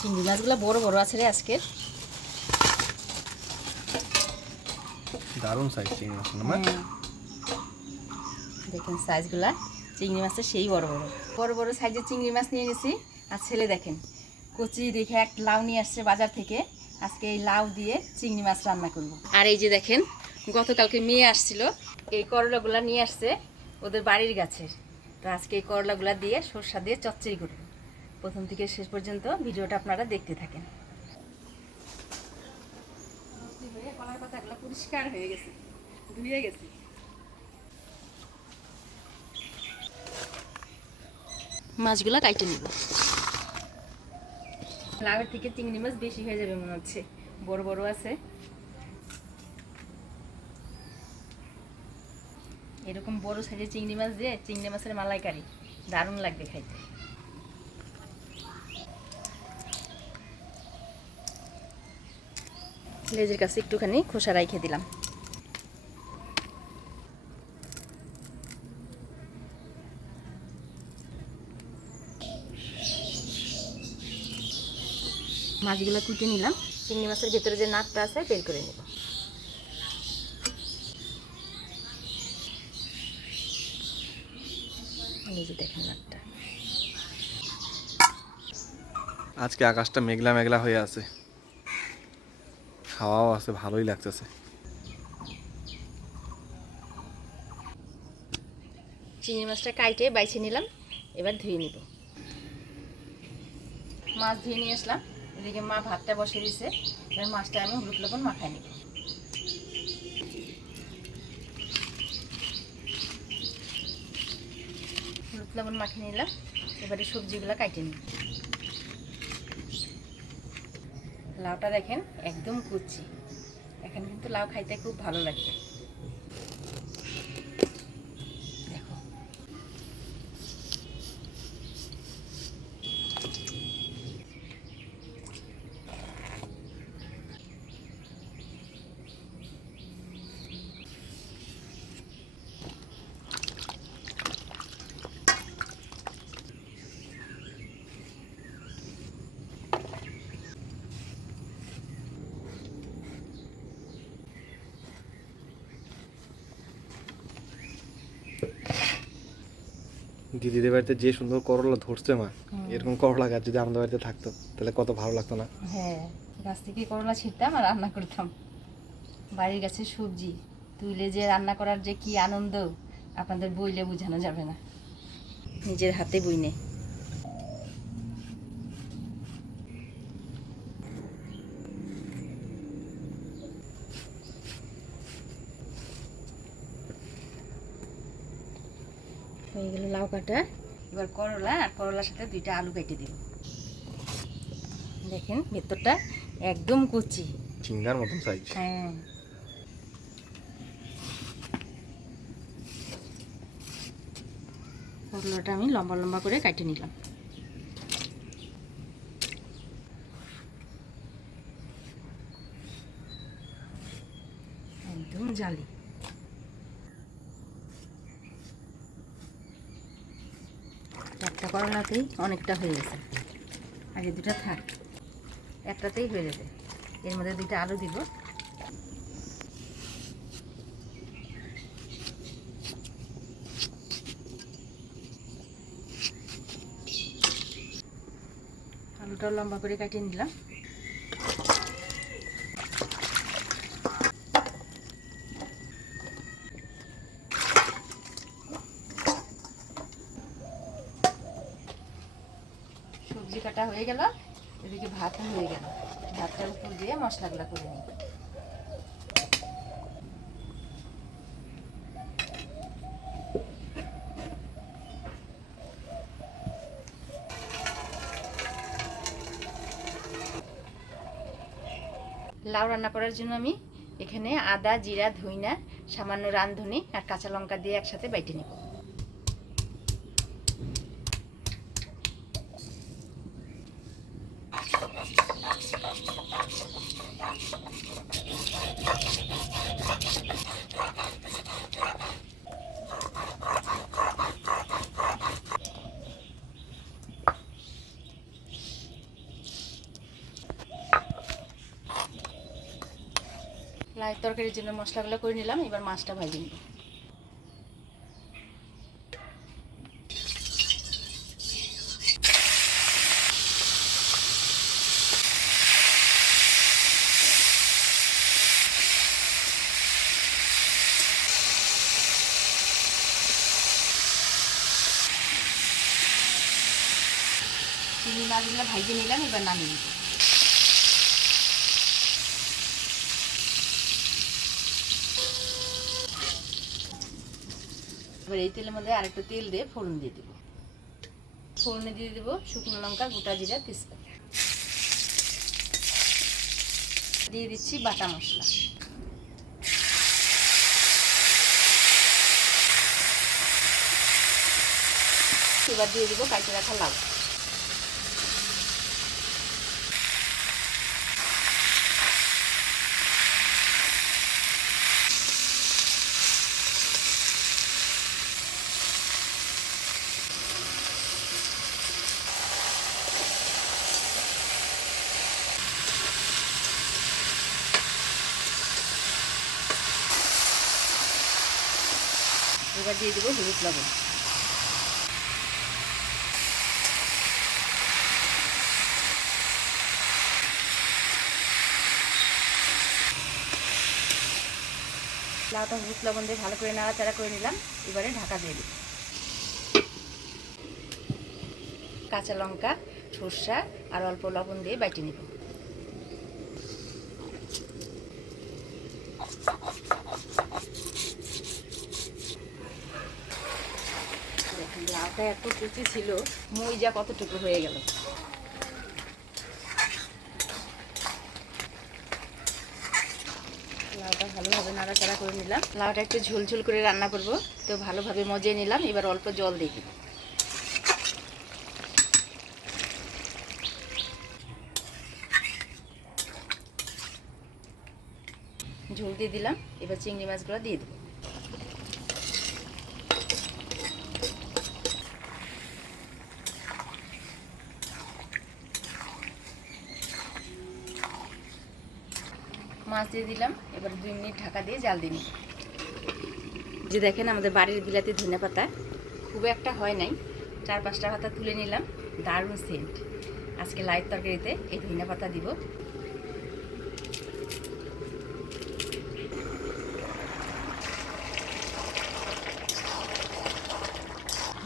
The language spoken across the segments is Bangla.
চিংড়ি মাছগুলো বড় বড় আছে রে আজকের। দারুণ সাইজ চিংড়ি মাছ না? দেখেন সাইজগুলা চিংড়ি মাছের সেই বড় বড় বড় বড় সাইজের চিংড়ি মাছ নিয়ে গেছি। আর ছেলে দেখেন কচি দেখে এক লাউ নিয়ে আসছে বাজার থেকে। আজকে এই লাউ দিয়ে চিংড়ি মাছ রান্না করব। আর এই যে দেখেন গতকালকে মেয়ে আসছিল, এই করলাগুলা নিয়ে আসছে ওদের বাড়ির গাছের। তো আজকে এই করলাগুলা দিয়ে সরষা দিয়ে চচ্চড়ি করব। প্রথম থেকে শেষ পর্যন্ত ভিডিওটা আপনারা দেখতে থাকেন। কলার পাতাগুলো পরিষ্কার হয়ে গেছে, ধুয়ে গেছে। মাছগুলা কাইটে নিব। লাউয়ের থেকে চিংড়ি মাছ বেশি হয়ে যাবে মনে হচ্ছে, বড় বড় আছে। এরকম বড় সাইজের চিংড়ি মাছ দিয়ে চিংড়ি মাছের মালাইকারি দারুণ লাগবে খাইতে। লেজের কাছে একটুখানি খোসা রাইখে দিলাম। মাছগুলো কুটে নিলাম। চিংড়ি মাছের ভেতরে যে নাকটা আছে বের করে নেব। এই যে দেখেন নাকটা। আজকে আকাশটা মেঘলা মেঘলা হয়ে আছে, হাওয়াও আছে, ভালোই লাগতেছে। চিংড়ি মাছটা কাইটে বাইছে নিলাম, এবার ধুয়ে নিব। মাছ ধুয়ে নিয়ে আসলাম। এদিকে মা ভাতটা বসে দিয়েছে, এবার মাছটা আমি হলুদ লবণ মাখাই নিব। হলুদ লবণ মাখিয়ে নিলাম, এবারে সবজিগুলো কাইটে নিব। লাউটা দেখেন একদম কুচি, এখন কিন্তু লাউ খাইতে খুব ভালো লাগবে। দেখো দিদিদের বাড়িতে যে সুন্দর করলা ধরছে মা, এরকম করলা গাছ যদি আমাদের বাড়িতে থাকতো তাহলে কত ভালো লাগতো না? হ্যাঁ, গাছ থেকে করলা ছিঁড়তাম আর রান্না করতাম। বাড়ির গাছের সবজি তুলে যে রান্না করার যে কি আনন্দ আপনাদের বইলে বোঝানো যাবে না। নিজের হাতে বইনে। হয়ে গেল লাউ কাটা। এবার করলা আর করলার সাথে দুইটা আলু কেটে দিব। দেখেন ভেতরটা একদম কচি, চিংড়ার মতন সাইজ। হ্যাঁ, করলাটা আমি লম্বা লম্বা করে কেটে নিলাম। একদম জালি। একটা করলাতেই অনেকটা হয়ে গেছে, আগে দুটা থাক, একটাতেই হয়ে যাবে। এর মধ্যে দুইটা আলু দিব। আলুটা লম্বা করে কাটিয়ে নিলাম। সবজি কাটা হয়ে গেল, এদিকে ভাতও হয়ে গেল। ভাতটার উপর দিয়ে মশলাগুলো করে নিই। লাউ রান্না করার জন্য আমি এখানে আদা, জিরা, ধইনা, সামান্য রাঁধুনি আর কাঁচা লঙ্কা দিয়ে একসাথে বাইটে নেব। লাউ তরকারির জন্য মশলাগুলো করে নিলাম, এবার মাছটা ভাজি নিব। চিংড়ি মাছগুলো ভাজি নিলাম, এবার নামিয়ে নিব। এবার এই তেলের মধ্যে আরেকটু তেল দিয়ে ফোড়ন দিয়ে দেবো। ফোড়নে দিয়ে দেবো শুকনো লঙ্কা, গোটা জিরা, তেজপাতা। দিয়ে দিচ্ছি বাটা মশলা। এবার দিয়ে দেবো কাটে রাখা লাউ। এবার দিয়ে দেবো হলুদ লবণ। লাউটা হলুদ লবণ দিয়ে ভালো করে নাড়াচাড়া করে নিলাম, এবারে ঢাকা দিয়ে দিই। কাঁচা লঙ্কা, সরষা আর অল্প লবণ দিয়ে বাইটে নিব। দেখুন লাউটা এত কুচি ছিল, মই যা কতটুকু হয়ে গেল। লাউটা ভালোভাবে নাড়াচাড়া করে নিলাম। লাউটা একটু ঝোলঝোল করে রান্না করব, তো ভালোভাবে মজিয়ে নিলাম। এবার অল্প জল দিয়ে দিই। ঝোল দিয়ে দিলাম, এবার চিংড়ি মাছগুলো দিয়ে দেবো। মাছ দিয়ে দিলাম, এবার 2 মিনিট ঢাকা দিয়ে জাল দিয়ে নিই। যে দেখেন আমাদের বাড়ির বিলাতি ধনেপাতা খুব একটা হয় নাই, 4-5টা পাতা তুলে নিলাম। দারুণ সেন্ট। আজকে লাউয়ের তরকারিতে এই ধনেপাতা দিব।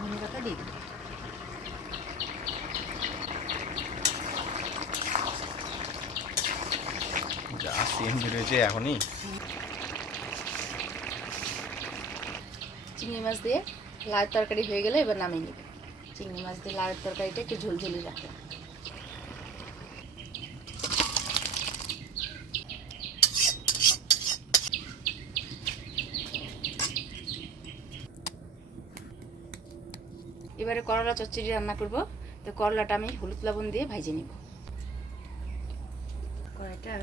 ধনেপাতা দিয়ে দিব। যা সেন্ট বেরোয়েছে এখনই। চিংড়ি মাছ দিয়ে লাউয়ের তরকারি হয়ে গেলে এবার নামিয়ে নিব। চিংড়ি মাছ দিয়ে লাউয়ের তরকারিটা একটু ঝোলঝোলি রাখলাম। এবারে করলা চচ্চড়ি রান্না করব, তো করলাটা আমি হলুদ লবণ দিয়ে ভাজে নিব। কড়াইটা আর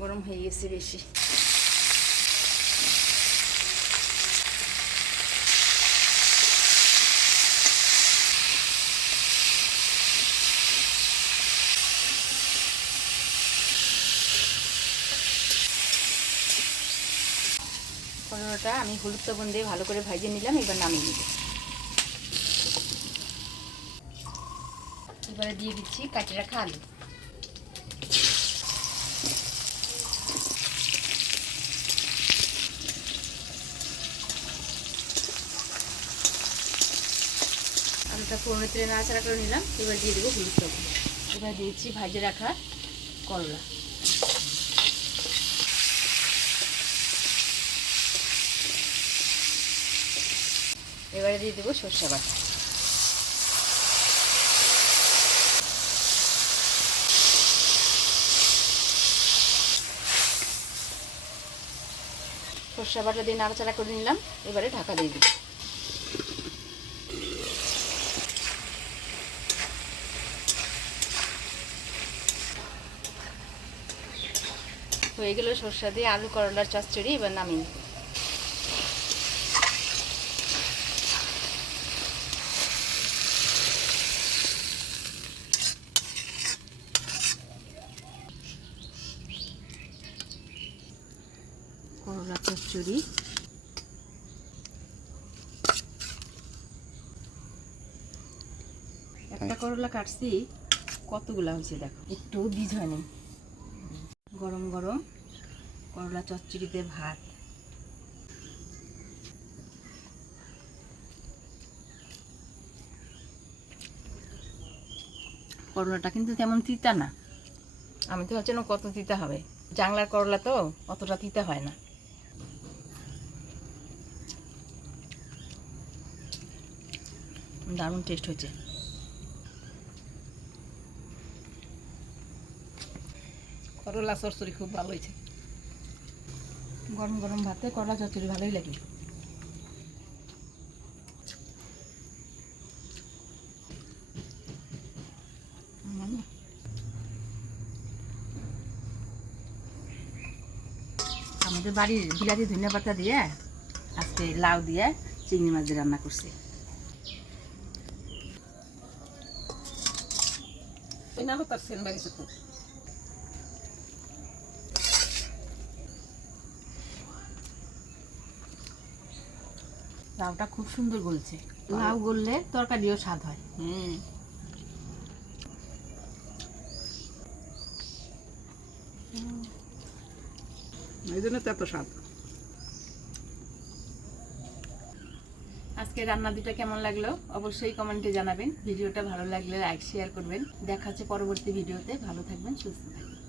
গরম হয়ে গেছে বেশি। করলাটা আমি হলুদ লবণ দিয়ে ভালো করে ভাজে নিলাম, এবার নামিয়ে নিব। এবারে দিয়ে দিচ্ছি কাটে রাখা আলু। আলুটা ফোড়নে তেলে নাড়াচাড়া করে নিলাম, এবার দিয়ে দেবো হলুদ লবণ। এবার দিয়েছি ভাজে রাখা করলা। এবারে দিয়ে দেবো সরষে বাটা। সরষে বাটা দিয়ে নাড়াচাড়া করে নিলাম, এবারে ঢাকা দিয়ে দিই। হয়ে গেল সরষে দিয়ে আলু করলার চচ্চড়ি, এবার নামিয়ে নিই। করলা চচ্চড়ি। একটা করলা কাটছি, কতগুলা হয়েছে দেখো, একটু বীজ হয়নি। গরম গরম করলা চচ্চড়িতে ভাত। করলাটা কিন্তু তেমন তিতা না, আমি তো ভাবছিলাম কত তিতা হবে, জাংলার করলা তো অতটা তিতা হয় না। দারুণ টেস্ট হয়েছে। করলা চচ্চড়ি খুব ভালো হয়েছে। গরম গরম ভাতে করলা চচ্চড়ি ভালোই লাগে। আমাদের বাড়ির বিলাতি ধনিয়া পাতা দিয়ে আজকে লাউ দিয়ে চিংড়ি মাছ দিয়ে রান্না করছি। ওই না তার সেন বাড়িছে খুব। লাউটা খুব সুন্দর গলছে, লাউ গললে তরকারিও স্বাদ হয়। এই জন্য তো এত স্বাদ। আজকে রান্না দুটো কেমন লাগলো অবশ্যই কমেন্টে জানাবেন। ভিডিওটা ভালো লাগলে লাইক শেয়ার করবেন। দেখা হচ্ছে পরবর্তী ভিডিওতে। ভালো থাকবেন, সুস্থ থাকবেন।